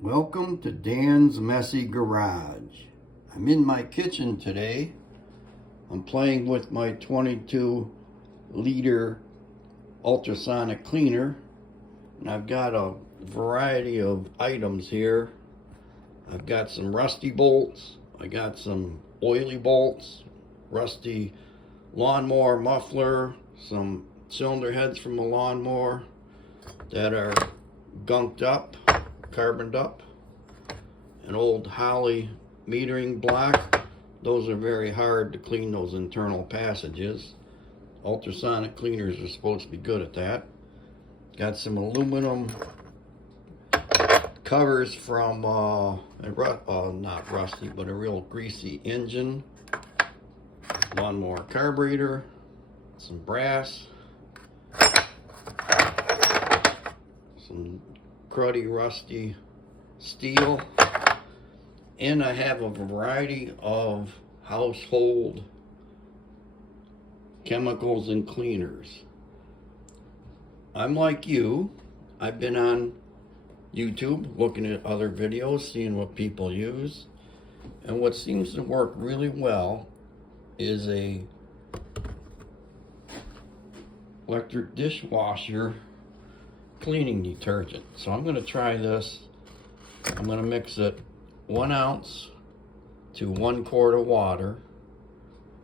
Welcome to Dan's Messy Garage. I'm in my kitchen today. I'm playing with my 22-liter ultrasonic cleaner, and I've got a variety of items here. I've got some rusty bolts, I got some oily bolts, rusty lawnmower muffler, some cylinder heads from a lawnmower that are gunked up, carboned up, an old Holly metering block. Those are very hard to clean, those internal passages. Ultrasonic cleaners are supposed to be good at that. Got some aluminum covers from not rusty, but a real greasy engine, lawnmower carburetor, some brass, some cruddy rusty steel, and I have a variety of household chemicals and cleaners. I'm like you. I've been on YouTube looking at other videos, seeing what people use, and what seems to work really well is a electric dishwasher cleaning detergent. So I'm going to try this. I'm going to mix it 1 ounce to 1 quart of water,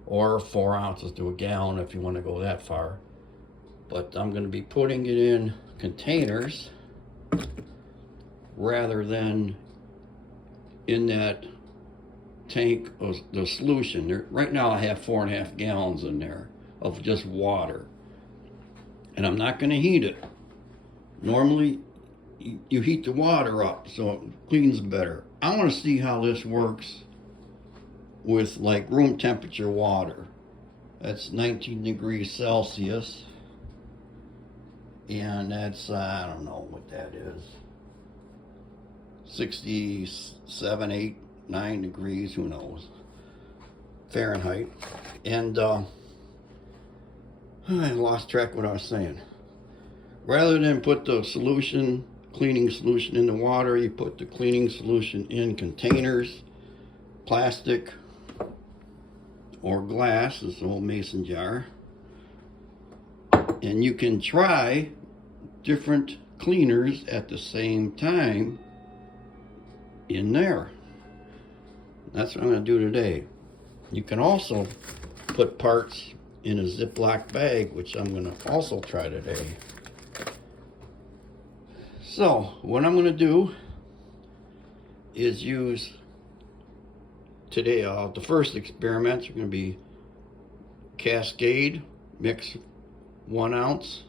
or 4 ounces to a gallon if you want to go that far. But I'm going to be putting it in containers rather than in that tank of the solution. Right now I have 4.5 gallons in there of just water, and I'm not going to heat it. Normally you heat the water up so it cleans better. I want to see how this works with like room temperature water. That's 19 degrees Celsius, and that's, I don't know what that is, 67, 8, 9 degrees, who knows, Fahrenheit. And I lost track of what I was saying. Rather than put the cleaning solution in the water, you put the cleaning solution in containers, plastic or glass, this old mason jar. And you can try different cleaners at the same time in there. That's what I'm going to do today. You can also put parts in a Ziploc bag, which I'm going to also try today. So what I'm going to do is use today, the first experiments are going to be Cascade, mix 1 ounce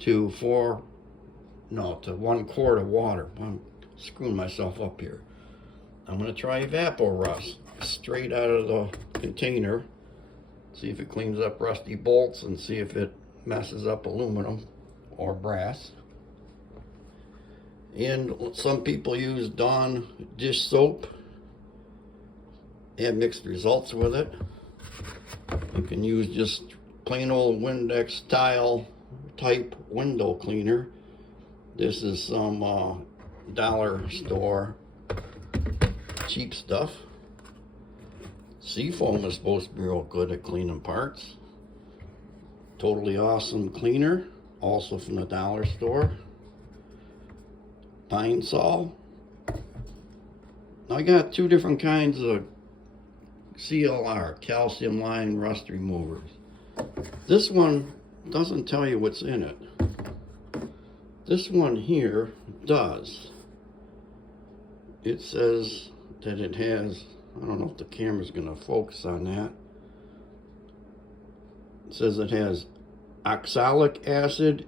to 1 quart of water. I'm screwing myself up here. I'm going to try Evapo-Rust straight out of the container, see if it cleans up rusty bolts and see if it messes up aluminum or brass. And some people use Dawn dish soap. They have mixed results with it. You can use just plain old Windex tile type window cleaner. This is some dollar store cheap stuff. Seafoam is supposed to be real good at cleaning parts. Totally Awesome cleaner, also from the dollar store. Pine Sol. I got 2 different kinds of CLR, calcium line rust removers. This one doesn't tell you what's in it. This one here does. It says that it has, I don't know if the camera's going to focus on that. It says it has oxalic acid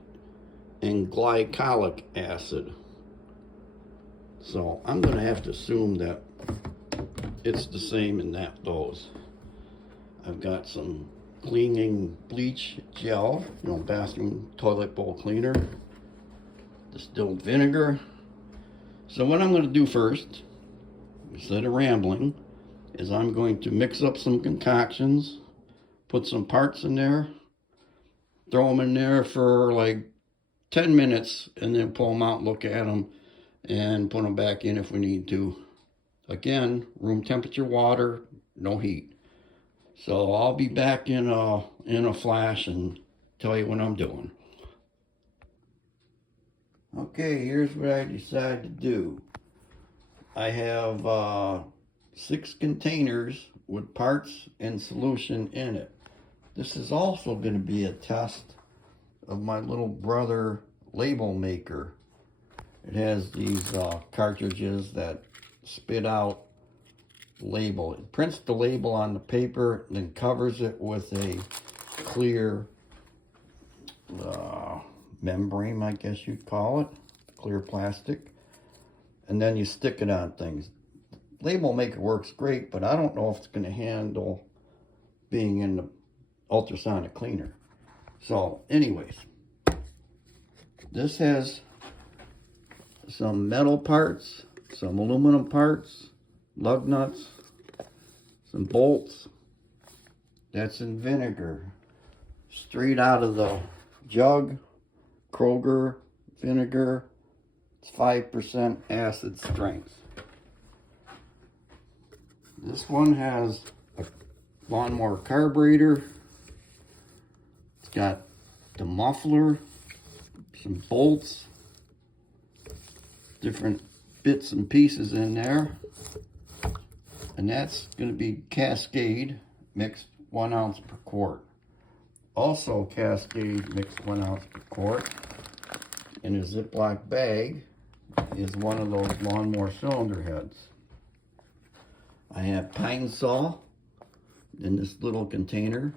and glycolic acid. So I'm going to have to assume that it's the same in those. I've got some cleaning bleach gel, bathroom toilet bowl cleaner, distilled vinegar. So what I'm going to do first, instead of rambling, is I'm going to mix up some concoctions, put some parts in there, throw them in there for like 10 minutes, and then pull them out and look at them and put them back in if we need to. Again, room temperature water, no heat. So I'll be back in a flash and tell you what I'm doing. Okay, here's what I decided to do. I have 6 containers with parts and solution in it. This is also going to be a test of my little brother label maker. It has these cartridges that spit out label. It prints the label on the paper, then covers it with a clear membrane, I guess you'd call it, clear plastic, and then you stick it on things. Label maker works great, but I don't know if it's going to handle being in the ultrasonic cleaner. So anyways, this has some metal parts, some aluminum parts, lug nuts, some bolts. That's in vinegar, straight out of the jug. Kroger vinegar. It's 5% acid strength. This one has a lawnmower carburetor. It's got the muffler, some bolts, different bits and pieces in there. And that's going to be Cascade mixed 1 ounce per quart. Also Cascade mixed 1 ounce per quart in a Ziploc bag is one of those lawnmower cylinder heads. I have pine saw in this little container.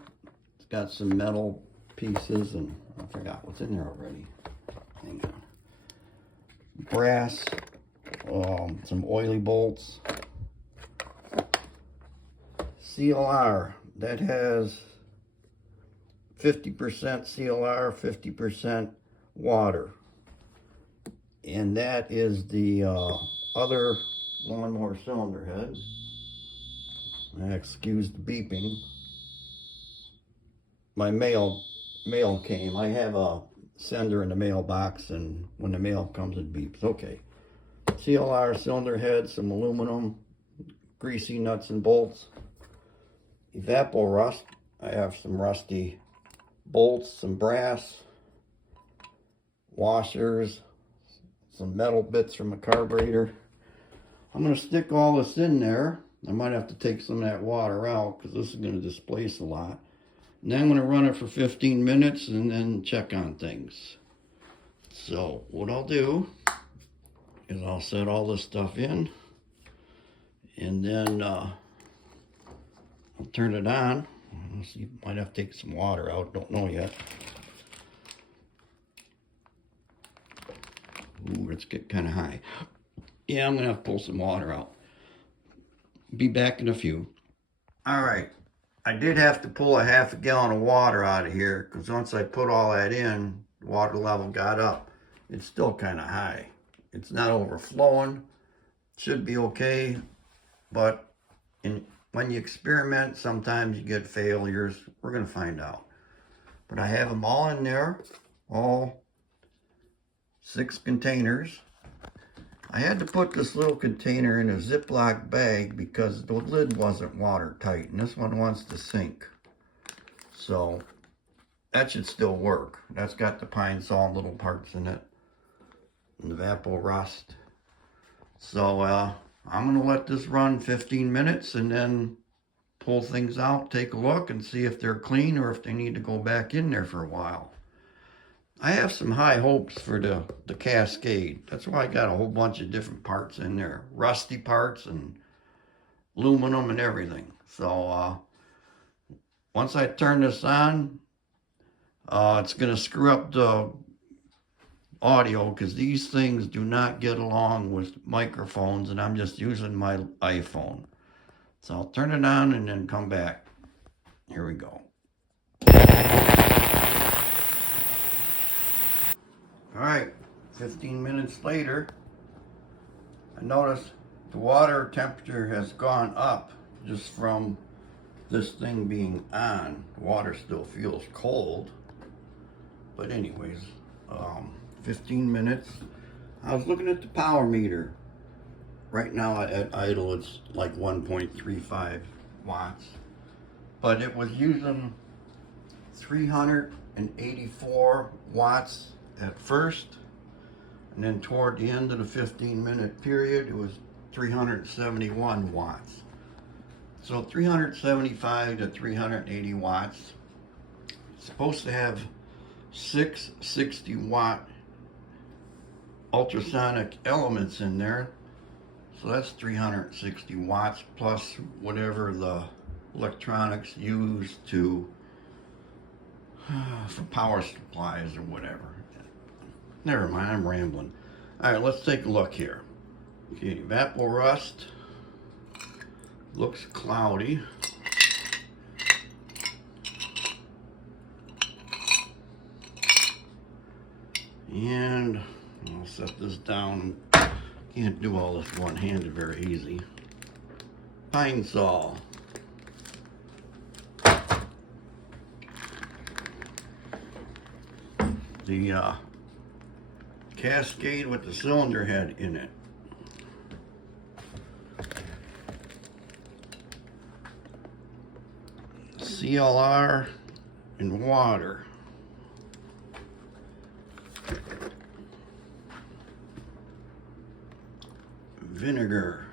It's got some metal pieces and I forgot what's in there already. Hang on. Brass, some oily bolts. CLR, that has 50% CLR, 50% water. And that is the other lawnmower cylinder head. Excuse the beeping. My mail came. I have a sender in the mailbox, and when the mail comes it beeps. Okay. CLR cylinder head, some aluminum, greasy nuts and bolts. Evapor rust. I have some rusty bolts, some brass, washers, some metal bits from a carburetor. I'm going to stick all this in there. I might have to take some of that water out because this is going to displace a lot. And then I'm going to run it for 15 minutes and then check on things. So what I'll do is I'll set all this stuff in and then I'll turn it on. You might have to take some water out, don't know yet. Ooh, let's get kind of high. Yeah, I'm gonna have to pull some water out. Be back in a few. All right, I did have to pull a half a gallon of water out of here because once I put all that in, the water level got up. It's still kind of high. It's not overflowing. Should be okay, but when you experiment, sometimes you get failures. We're gonna find out. But I have them all in there, all 6 containers. I had to put this little container in a Ziploc bag because the lid wasn't watertight, and this one wants to sink. So that should still work. That's got the pine saw little parts in it, and the evapor rust. So I'm gonna let this run 15 minutes and then pull things out, take a look, and see if they're clean or if they need to go back in there for a while. I have some high hopes for the Cascade. That's why I got a whole bunch of different parts in there. Rusty parts and aluminum and everything. So once I turn this on, it's going to screw up the audio because these things do not get along with microphones, and I'm just using my iPhone. So I'll turn it on and then come back. Here we go. All right, 15 minutes later, I notice the water temperature has gone up just from this thing being on. The water still feels cold, but anyways, 15 minutes. I was looking at the power meter. Right now at idle it's like 1.35 watts. But it was using 384 watts at first. And then toward the end of the 15-minute period, it was 371 watts. So 375 to 380 watts. It's supposed to have 6 60-watt ultrasonic elements in there. So that's 360 watts plus whatever the electronics used to for power supplies or whatever. Never mind, I'm rambling. All right, let's take a look here. Okay, evapor rust looks cloudy. And I'll set this down. Can't do all this one-handed very easy. Pine saw. The cascade with the cylinder head in it. CLR and water. Vinegar,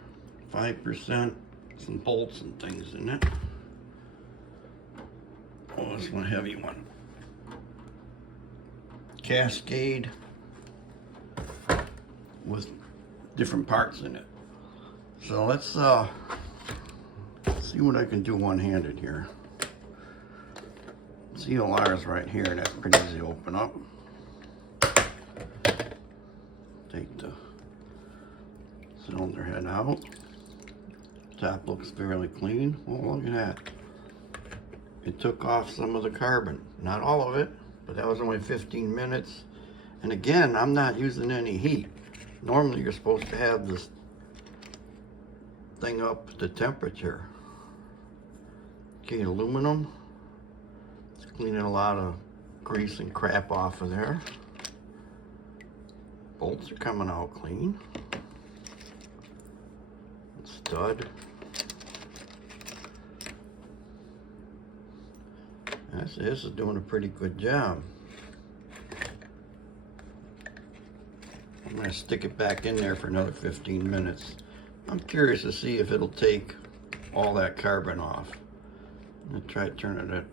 5%, some bolts and things in it. Oh, this one, heavy one. Cascade with different parts in it. So let's see what I can do one-handed here. CLR is right here, that's pretty easy to open up. Take the cylinder head out. Top looks fairly clean. Oh, look at that. It took off some of the carbon. Not all of it, but that was only 15 minutes. And again, I'm not using any heat. Normally you're supposed to have this thing up to temperature. Okay, aluminum. It's cleaning a lot of grease and crap off of there. Bolts are coming out clean. Stud. This is doing a pretty good job. I'm going to stick it back in there for another 15 minutes. I'm curious to see if it'll take all that carbon off. I'm going to try turning it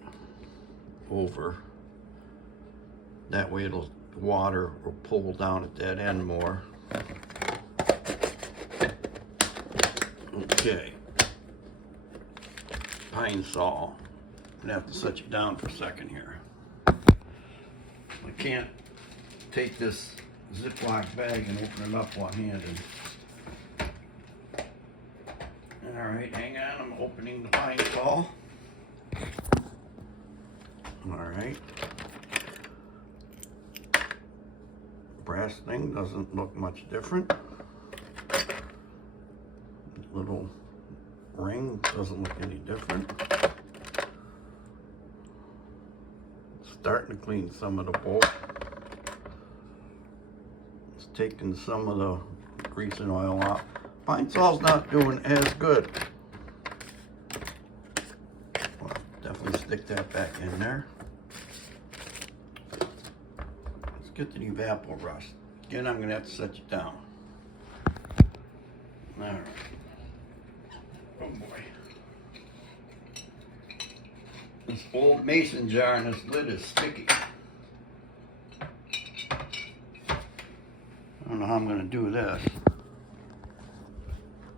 over. That way the water will pull down at that end more. Okay. Pine saw. I'm gonna have to set you down for a second here. I can't take this Ziploc bag and open it up one-handed. Alright, hang on, I'm opening the pine saw. Alright. Brass thing doesn't look much different. Little ring doesn't look any different. Starting to clean some of the bolt. It's taking some of the grease and oil out. Pine saw's not doing as good. Well, definitely stick that back in there. Let's get to the evapor rust. Again, I'm gonna have to set you down. All right. Oh boy. This old mason jar and this lid is sticky. I don't know how I'm going to do this.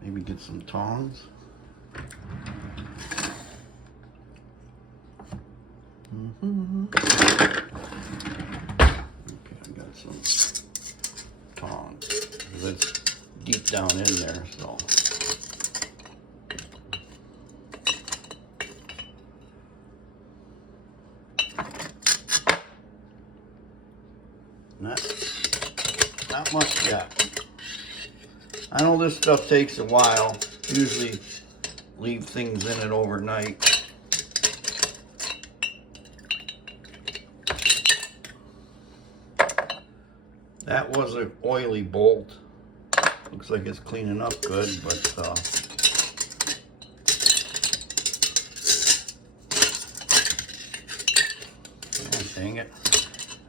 Maybe get some tongs. Okay, I got some tongs. That's deep down in there, so. Not much yet. I know this stuff takes a while. Usually leave things in it overnight. That was an oily bolt. Looks like it's cleaning up good, but oh, dang it.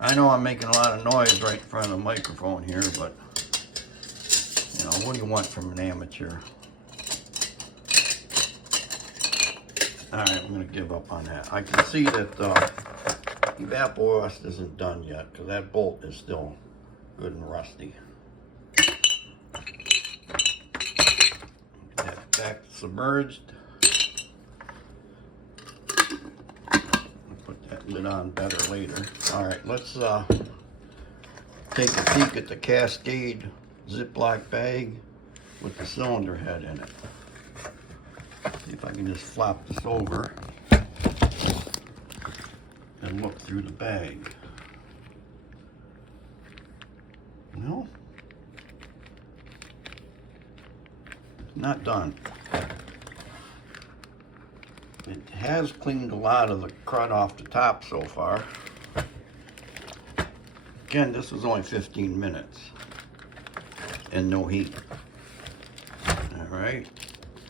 I know I'm making a lot of noise right in front of the microphone here, but you know, what do you want from an amateur? Alright, I'm going to give up on that. I can see that evapor rust isn't done yet, because that bolt is still good and rusty. Get that back submerged. I'll put that lid on better later. Alright, let's take a peek at the Cascade Ziploc bag with the cylinder head in it. See if I can just flop this over and look through the bag. No, it's not done. It has cleaned a lot of the crud off the top so far. Again, this was only 15 minutes and no heat. All right,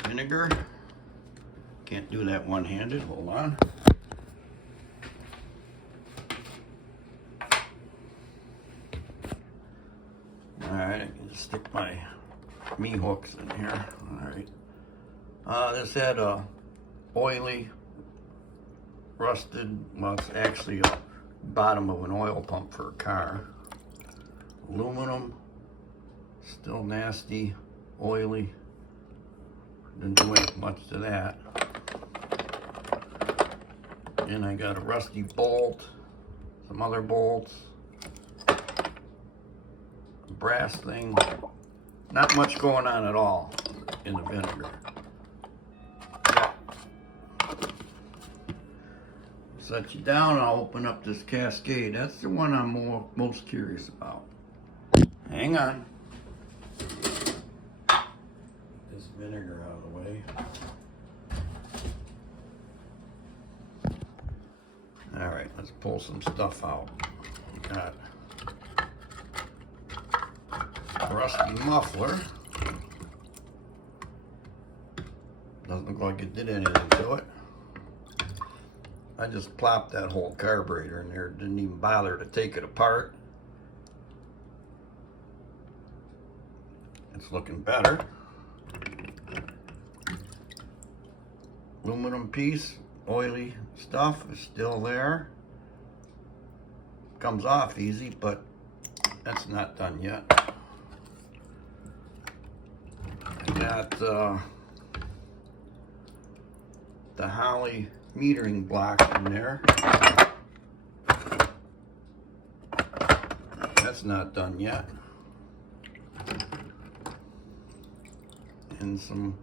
vinegar. Can't do that one-handed, hold on. Alright, I can just stick my hooks in here. Alright. This had a oily, rusted, well, it's actually a bottom of an oil pump for a car. Aluminum, still nasty, oily. Didn't do much to that. And I got a rusty bolt, some other bolts, a brass thing. Not much going on at all in the vinegar. Set you down and I'll open up this Cascade. That's the one I'm most curious about. Hang on. This vinegar out of the way. All right, let's pull some stuff out. Got a rusty muffler. Doesn't look like it did anything to it. I just plopped that whole carburetor in there. Didn't even bother to take it apart. It's looking better. Aluminum piece, oily stuff is still there. Comes off easy, but that's not done yet. I got the Holly metering block in there. That's not done yet. And some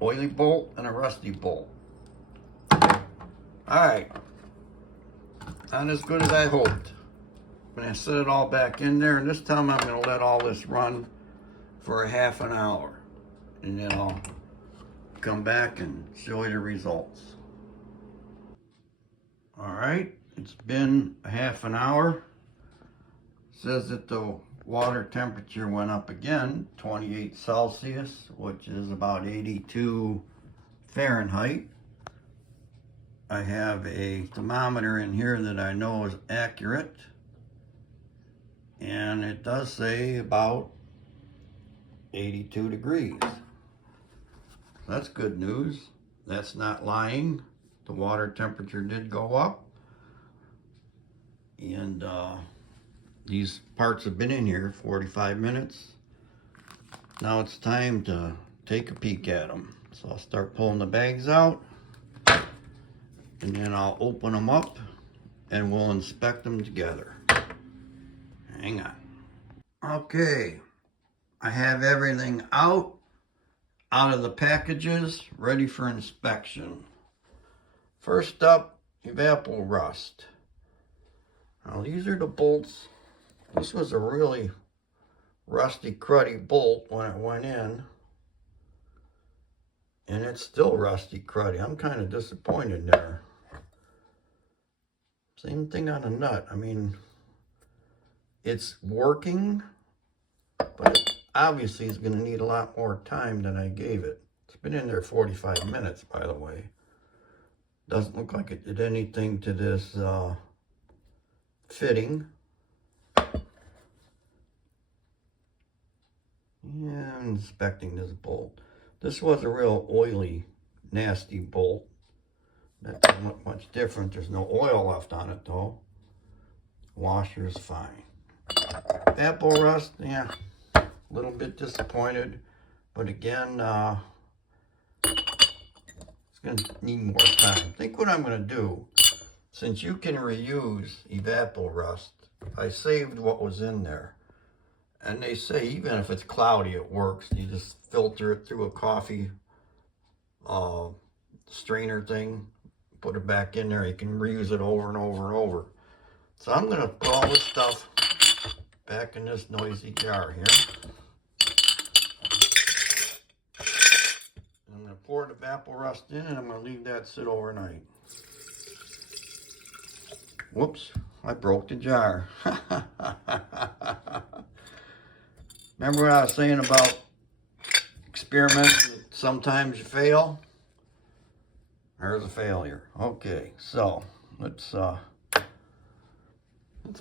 oily bolt and a rusty bolt. Alright, not as good as I hoped. I'm going to set it all back in there, and this time I'm going to let all this run for a half an hour. And then I'll come back and show you the results. Alright, it's been a half an hour. It says that the water temperature went up again, 28 Celsius, which is about 82 Fahrenheit. I have a thermometer in here that I know is accurate, and it does say about 82 degrees. That's good news. That's not lying. The water temperature did go up, and these parts have been in here 45 minutes. Now it's time to take a peek at them. So I'll start pulling the bags out, and then I'll open them up and we'll inspect them together. Hang on. Okay, I have everything out of the packages, ready for inspection. First up, evapor rust. Now these are the bolts. This was a really rusty, cruddy bolt when it went in. And it's still rusty, cruddy. I'm kind of disappointed there. Same thing on a nut. I mean, it's working, but it obviously is going to need a lot more time than I gave it. It's been in there 45 minutes, by the way. Doesn't look like it did anything to this fitting. Yeah, I'm inspecting this bolt. This was a real oily, nasty bolt. That doesn't look much different. There's no oil left on it though. Washer's fine. Apple rust, yeah, a little bit disappointed. But again, it's going to need more time. I think what I'm going to do, since you can reuse evapor rust, I saved what was in there. And they say even if it's cloudy, it works. You just filter it through a coffee strainer thing, put it back in there. You can reuse it over and over and over. So I'm going to put all this stuff back in this noisy jar here. And I'm going to pour the apple rust in, and I'm going to leave that sit overnight. Whoops, I broke the jar. Remember what I was saying about experiments? Sometimes you fail. There's a failure. Okay, so let's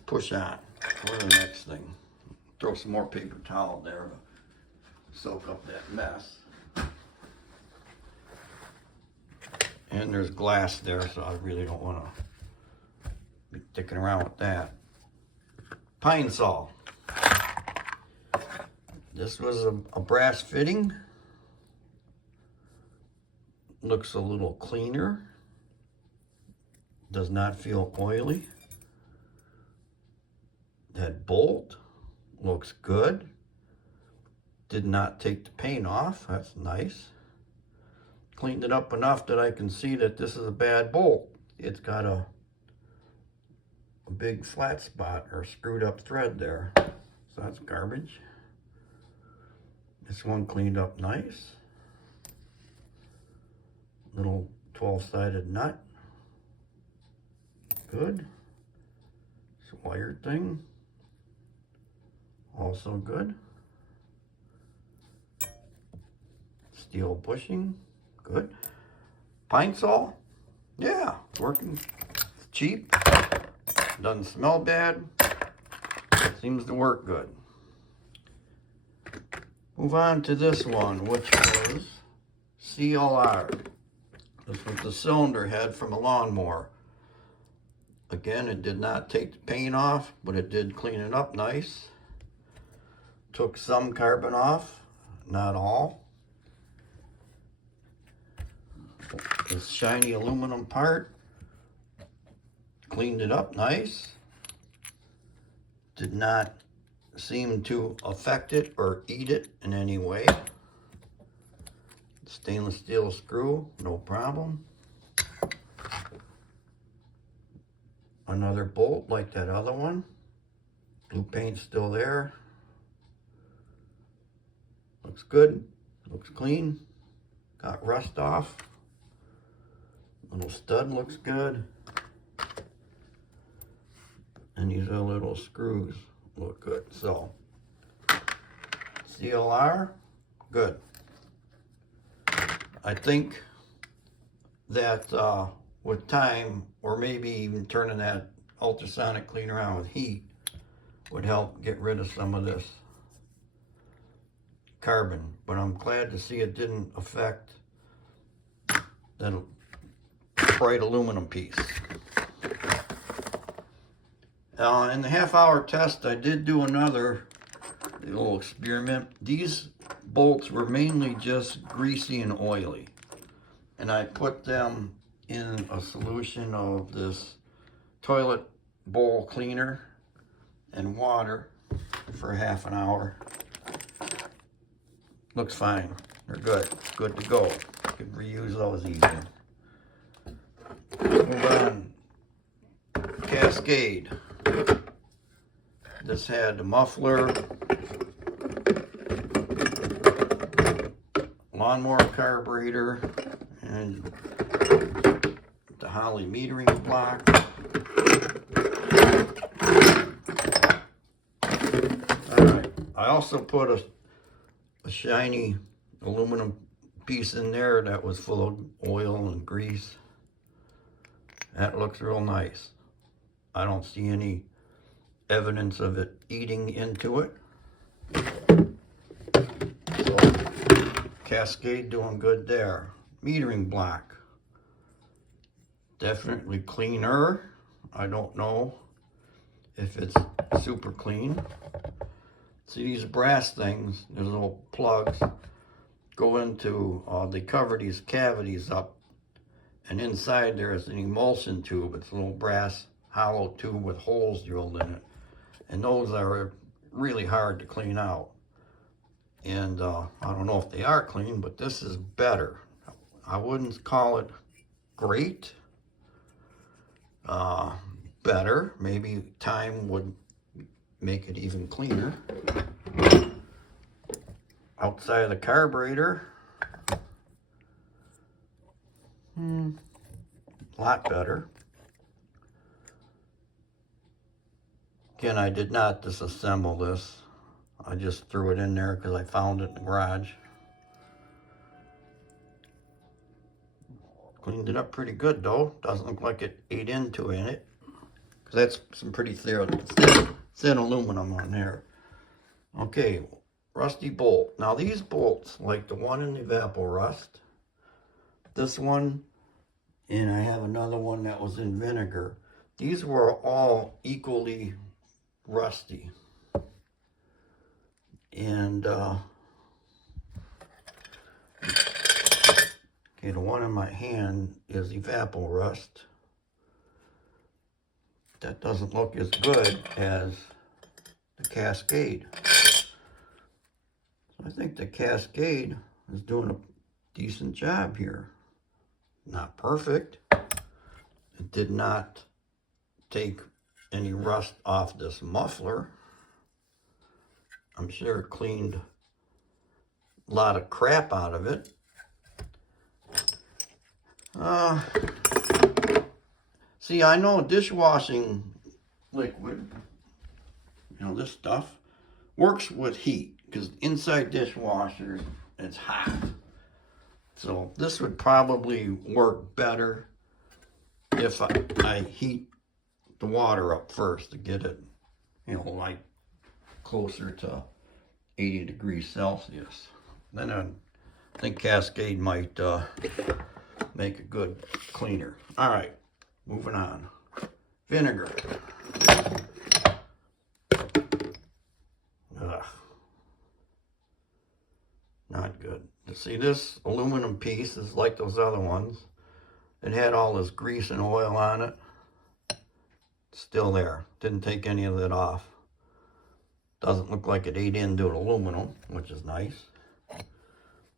push on. Go to the next thing. Throw some more paper towel there to soak up that mess. And there's glass there, so I really don't want to be sticking around with that. Pine saw. This was a brass fitting. Looks a little cleaner. Does not feel oily. That bolt looks good. Did not take the paint off. That's nice. Cleaned it up enough that I can see that this is a bad bolt. It's got a big flat spot or screwed up thread there. So that's garbage. This one cleaned up nice. Little 12-sided nut. Good. This wire thing. Also good. Steel bushing. Good. Pine saw. Yeah, working. It's cheap. Doesn't smell bad. Seems to work good. Move on to this one, which was CLR. This was the cylinder head from a lawnmower. Again, it did not take the paint off, but it did clean it up nice. Took some carbon off, not all. This shiny aluminum part, cleaned it up nice. Did not seem to affect it or eat it in any way. Stainless steel screw, no problem. Another bolt like that other one. Blue paint's still there. Looks good, looks clean. Got rust off. Little stud looks good. And these other little screws look good. So, CLR, good. I think that with time, or maybe even turning that ultrasonic cleaner on with heat, would help get rid of some of this carbon. But I'm glad to see it didn't affect that bright aluminum piece. In the half-hour test, I did do another little experiment. These bolts were mainly just greasy and oily, and I put them in a solution of this toilet bowl cleaner and water for half an hour. Looks fine. They're good. Good to go. Could reuse those easy. Move on. Cascade. This had the muffler, lawnmower carburetor, and the Holley metering block. I also put a shiny aluminum piece in there that was full of oil and grease. That looks real nice. I don't see any evidence of it eating into it. So, Cascade doing good there. Metering block. Definitely cleaner. I don't know if it's super clean. See these brass things, there's little plugs, go into, they cover these cavities up, and inside there is an emulsion tube. It's a little brass hollow tube with holes drilled in it. And those are really hard to clean out. And I don't know if they are clean, but this is better. I wouldn't call it great. Better. Maybe time would make it even cleaner. Outside of the carburetor, a lot better. Again, I did not disassemble this. I just threw it in there because I found it in the garage. Cleaned it up pretty good though. Doesn't look like it ate into it. Because that's some pretty thin aluminum on there. Okay, rusty bolt. Now these bolts, like the one in the Evapor Rust, this one, and I have another one that was in vinegar. These were all equally rusty. And okay, the one in my hand is Evapor Rust. That doesn't look as good as the Cascade. So I think the Cascade is doing a decent job here. Not perfect. It did not take any rust off this muffler. I'm sure it cleaned a lot of crap out of it. See, I know dishwashing liquid, you know, this stuff, works with heat, because inside dishwashers, it's hot. So this would probably work better if I heat the water up first to get it, you know, like closer to 80 degrees Celsius. Then I think Cascade might make a good cleaner. All right, moving on. Vinegar. Ugh. Not good. You see, this aluminum piece is like those other ones. It had all this grease and oil on it. Still there. Didn't take any of it off. Doesn't look like it ate into the aluminum, which is nice.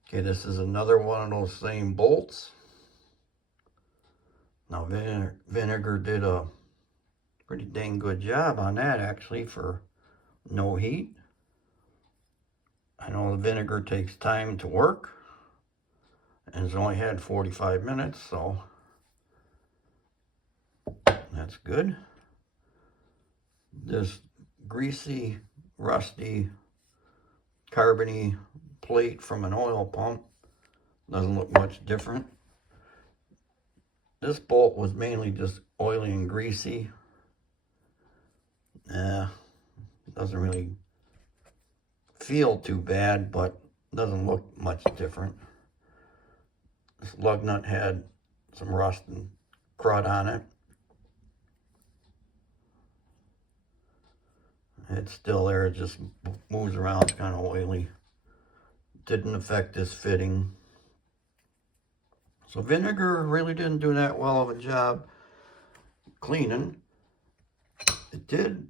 Okay, this is another one of those same bolts. Now, vinegar did a pretty dang good job on that, actually, for no heat. I know the vinegar takes time to work, and it's only had 45 minutes, so that's good. This greasy, rusty, carbony plate from an oil pump doesn't look much different. This bolt was mainly just oily and greasy. Doesn't really feel too bad, but doesn't look much different. This lug nut had some rust and crud on it. It's still there, it just moves around, it's kind of oily. Didn't affect this fitting. So vinegar really didn't do that well of a job cleaning. It did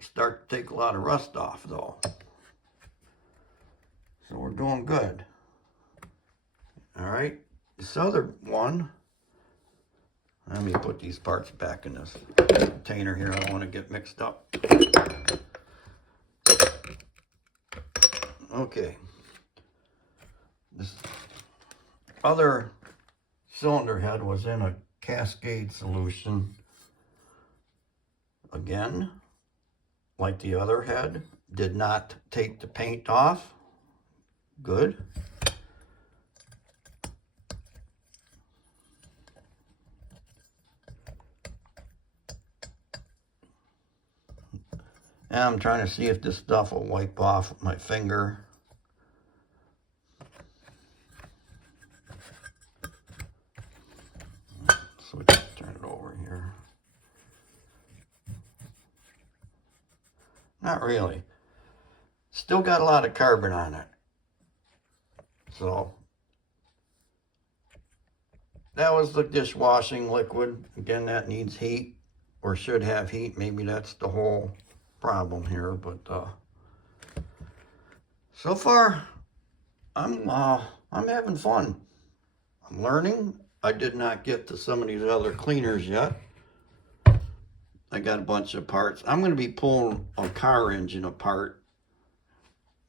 start to take a lot of rust off though. So we're doing good. All right, this other one, let me put these parts back in this container here. I don't want to get mixed up. Okay, this other cylinder head was in a Cascade solution. Again, like the other head, Did not take the paint off. Good. And I'm trying to see if this stuff will wipe off my finger. So we just turn it over here. Not really. Still got a lot of carbon on it. So that was the dishwashing liquid. Again, that needs heat, or should have heat. Maybe that's the whole problem here, but so far I'm having fun. I'm learning. I did not get to some of these other cleaners yet. I got a bunch of parts. I'm going to be pulling a car engine apart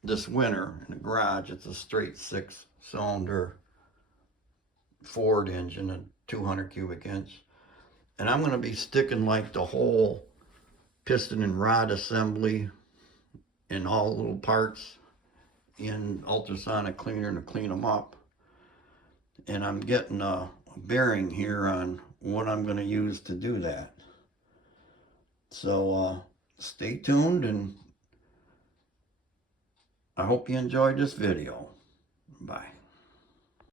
this winter in the garage. It's a straight 6-cylinder Ford engine, a 200 cubic inch. And I'm going to be sticking like the whole piston and rod assembly and all the little parts in ultrasonic cleaner to clean them up. And I'm getting a bearing here on what I'm going to use to do that. So stay tuned, and I hope you enjoyed this video. Bye.